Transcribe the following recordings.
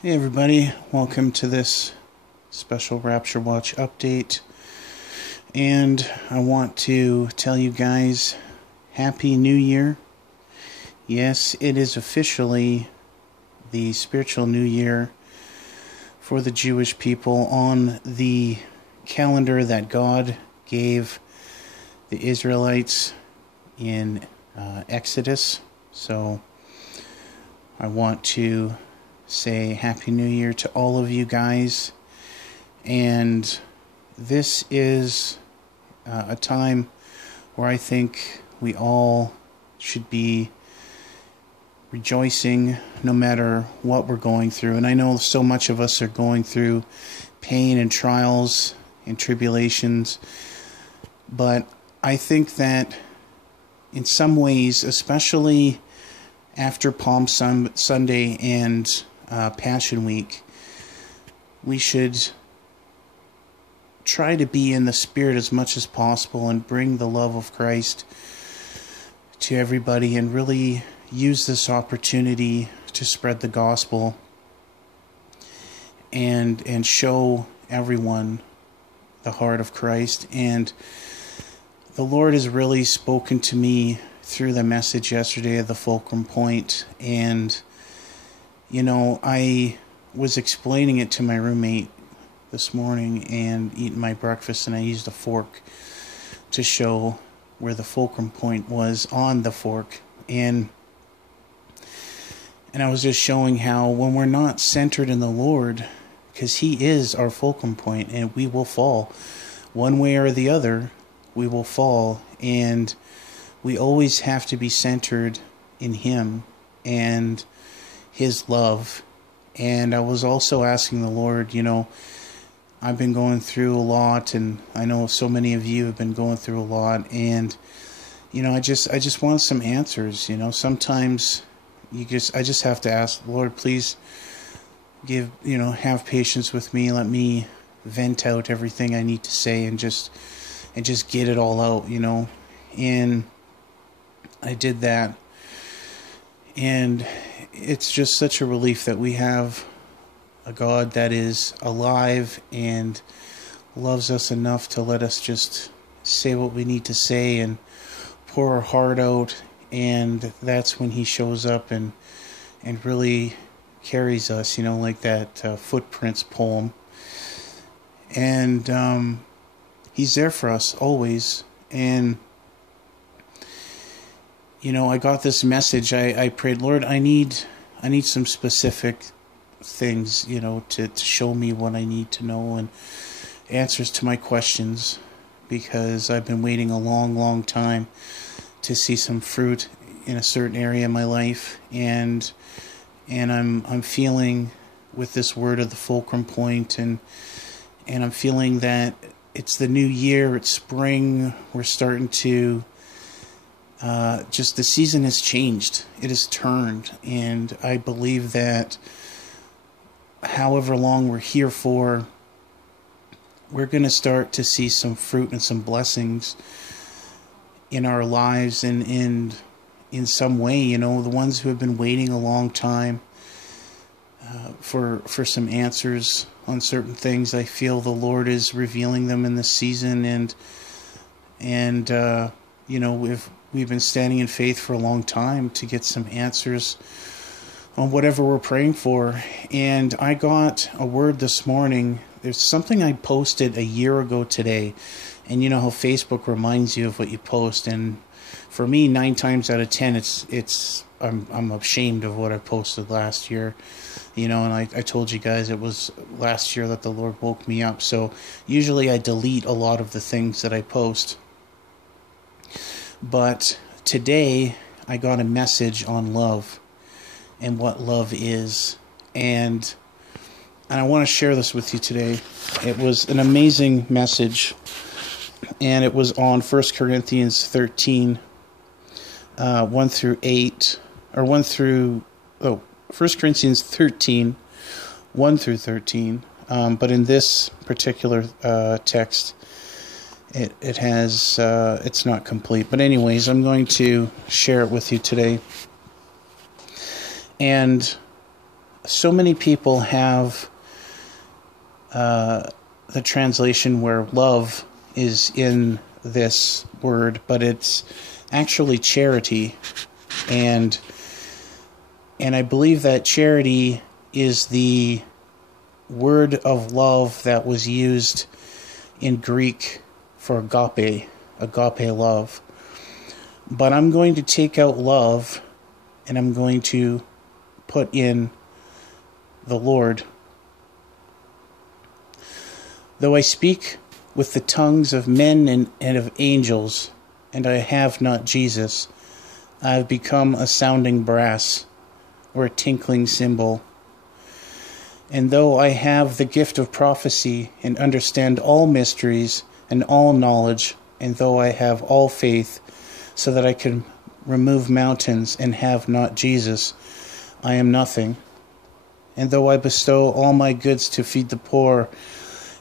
Hey everybody, welcome to this special Rapture Watch update. And I want to tell you guys, Happy New Year. Yes, it is officially the spiritual New Year for the Jewish people on the calendar that God gave the Israelites in Exodus. So I want to say Happy New Year to all of you guys. And this is a time where I think we all should be rejoicing no matter what we're going through. And I know so much of us are going through pain and trials and tribulations, but I think that in some ways, especially after Palm Sunday and Passion Week, we should try to be in the Spirit as much as possible and bring the love of Christ to everybody and really use this opportunity to spread the gospel and show everyone the heart of Christ. And the Lord has really spoken to me through the message yesterday at the Fulcrum Point. And, you know, I was explaining it to my roommate this morning and eating my breakfast, and I used a fork to show where the Fulcrum Point was on the fork. And I was just showing how when we're not centered in the Lord, because He is our Fulcrum Point, and we will fall. One way or the other, we will fall. And we always have to be centered in Him and His love. And I was also asking the Lord, you know, I've been going through a lot, and I know so many of you have been going through a lot, and you know, I just want some answers. You know, sometimes I just have to ask, Lord, please have patience with me. Let me vent out everything I need to say and just get it all out, you know. And I did that, and it's just such a relief that we have a God that is alive and loves us enough to let us just say what we need to say and pour our heart out. And that's when He shows up and really carries us, you know, like that Footprints poem. And He's there for us always. And you know, I got this message. I prayed, Lord, I need some specific things, you know, to show me what I need to know and answers to my questions, because I've been waiting a long time to see some fruit in a certain area of my life, and I'm feeling with this word of the Fulcrum Point, and I'm feeling that it's the new year, it's spring, we're starting to just the season has changed, it has turned, and I believe that however long we're here for, we're going to start to see some fruit and some blessings in our lives, and in some way, you know, the ones who have been waiting a long time for some answers on certain things, I feel the Lord is revealing them in this season, and you know, we've been standing in faith for a long time to get some answers on whatever we're praying for. And I got a word this morning. There's something I posted a year ago today, and you know how Facebook reminds you of what you post, and for me, 9 times out of 10, I'm ashamed of what I posted last year, you know. And I told you guys it was last year that the Lord woke me up, so usually I delete a lot of the things that I post. But today I got a message on love and what love is, and I want to share this with you today. It was an amazing message, and it was on 1 Corinthians 13, 1 through 8, or 1 Corinthians 13, 1 through 13, but in this particular text, it has, it's not complete. But anyways, I'm going to share it with you today. And so many people have the translation where love is in this word, but it's actually charity. And I believe that charity is the word of love that was used in Greek for agape love. But I'm going to take out love and I'm going to put in the Lord. Though I speak with the tongues of men and of angels, and I have not Jesus, I have become a sounding brass, or a tinkling cymbal. And though I have the gift of prophecy, and understand all mysteries, and all knowledge, and though I have all faith, so that I can remove mountains, and have not Jesus, I am nothing. And though I bestow all my goods to feed the poor,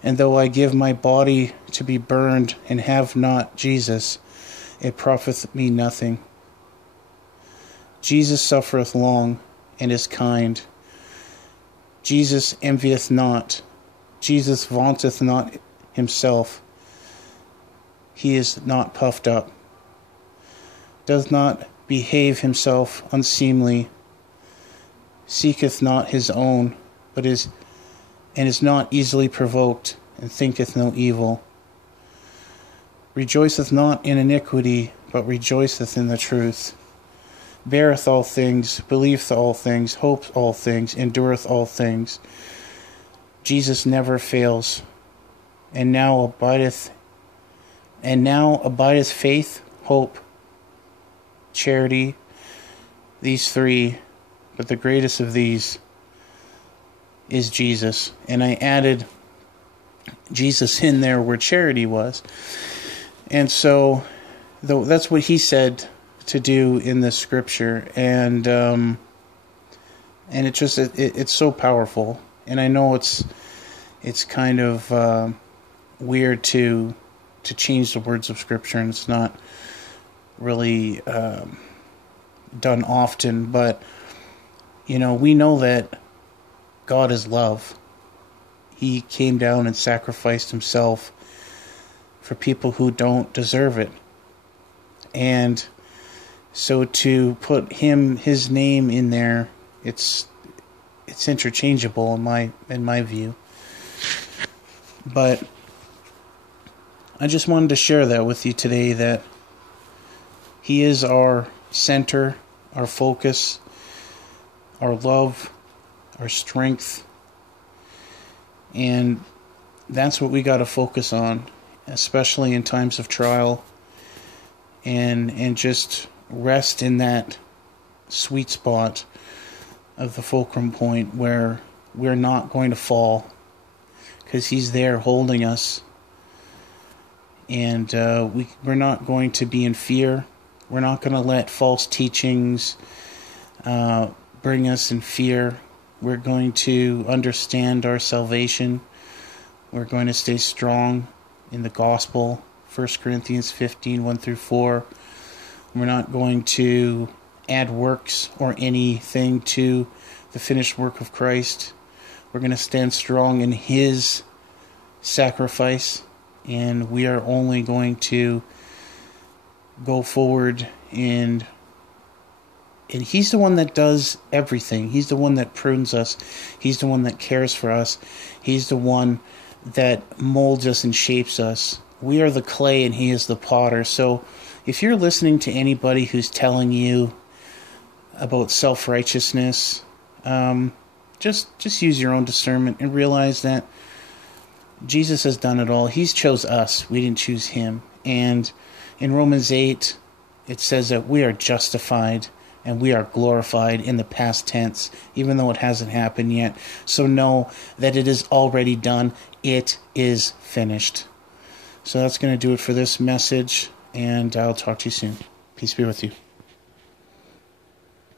and though I give my body to be burned, and have not Jesus, it profiteth me nothing. Jesus suffereth long, and is kind. Jesus envieth not. Jesus vaunteth not himself. He is not puffed up. Doth not behave himself unseemly. Seeketh not his own, but is not easily provoked, and thinketh no evil. Rejoiceth not in iniquity, but rejoiceth in the truth. Beareth all things, believeth all things, hopeth all things, endureth all things. Jesus never fails. And now abideth faith, hope, charity, these three, but the greatest of these is Jesus. And I added Jesus in there where charity was. And so that's what he said to do in the scripture, and it's so powerful. And I know it's kind of weird to change the words of scripture, and it's not really done often, but we know that God is love. He came down and sacrificed himself for people who don't deserve it. And so to put his name in there, it's interchangeable in my view. But I just wanted to share that with you today, that he is our center, our focus, our love, our strength. And that's what we got to focus on, especially in times of trial, and just rest in that sweet spot of the fulcrum point where we're not going to fall, because he's there holding us. And we're not going to be in fear. We're not going to let false teachings bring us in fear. We're going to understand our salvation. We're going to stay strong in the gospel. 1 Corinthians 15, 1 through 4. We're not going to add works or anything to the finished work of Christ. We're going to stand strong in his sacrifice, and we are only going to go forward, and he's the one that does everything. He's the one that prunes us. He's the one that cares for us. He's the one that molds us and shapes us. We are the clay and he is the potter. So if you're listening to anybody who's telling you about self-righteousness, just use your own discernment and realize that Jesus has done it all. He's chose us. We didn't choose him. And in Romans 8, it says that we are justified and we are glorified in the past tense, even though it hasn't happened yet. So know that it is already done. It is finished. So that's going to do it for this message, and I'll talk to you soon. Peace be with you.